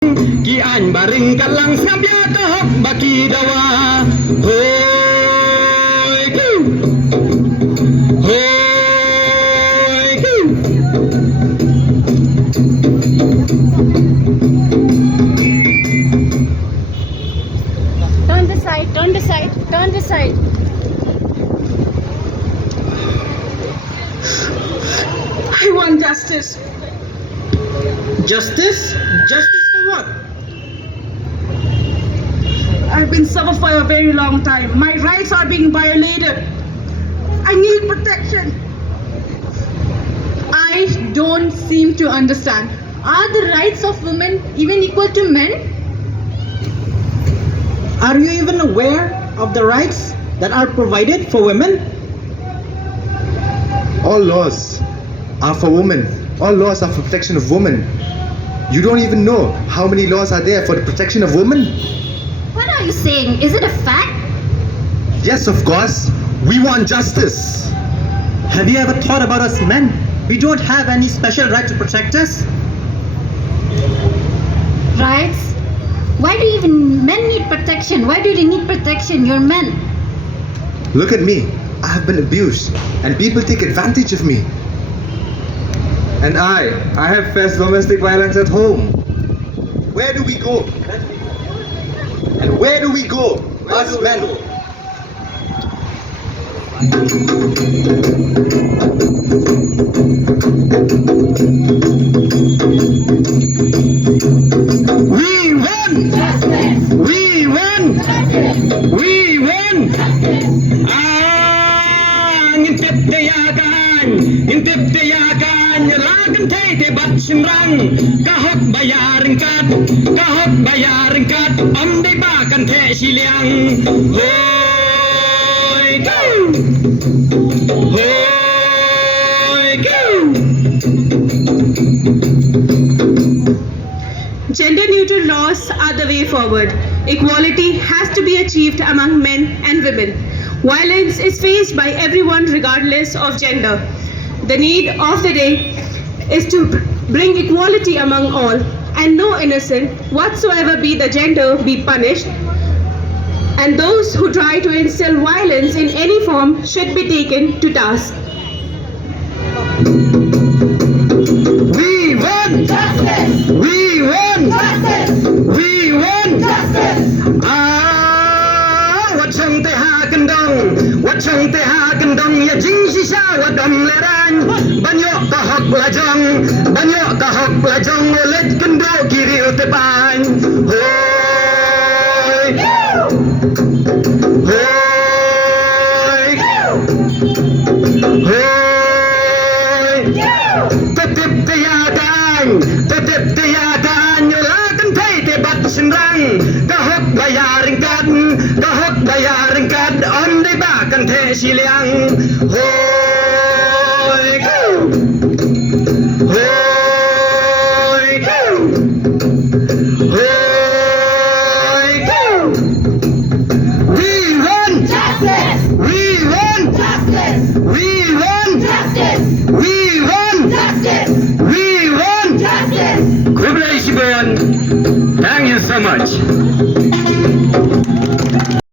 Ki an baring kalang samla kahok baki dawa. Hoi ku, hoi ku. Turn this side, turn this side, turn this side. I want justice. Justice? Justice for what? I've been suffering for a very long time. My rights are being violated. I need protection. I don't seem to understand. Are the rights of women even equal to men? Are you even aware of the rights that are provided for women? All laws are for women. All laws are for protection of women. You don't even know how many laws are there for the protection of women. What are you saying? Is it a fact? Yes, of course. We want justice. Have you ever thought about us men? We don't have any special right to protect us. Rights? Why do even men need protection? Why do they need protection? You're men. Look at me. I have been abused and people take advantage of me. And I have faced domestic violence at home. Where do we go? And where do we go? Us men. We win! Justice! We win! Justice! We win! Ngintip tiyakan, lagan tay te bat simrang, kahok bayaring kat, day ba kan te siliang. Hoy go! Hoy go! Gender-neutral laws are the way forward. Equality has to be achieved among men and women. Violence is faced by everyone regardless of gender. The need of the day is to bring equality among all, and no innocent, whatsoever be the gender, be punished. And those who try to instill violence in any form should be taken to task. We win! Justice! We win! Justice! We win! Justice! Wat chang te ha kan dong, ya jing si sha wa dom le rang, banyo ka hok la jong, let kan do kiril te bang. Hoy! Hoy! Hoy! Tetep tiyakan, la kan thay te bat sinrang, kahok bayaring kad, on day ba kan the siliang. Hoy!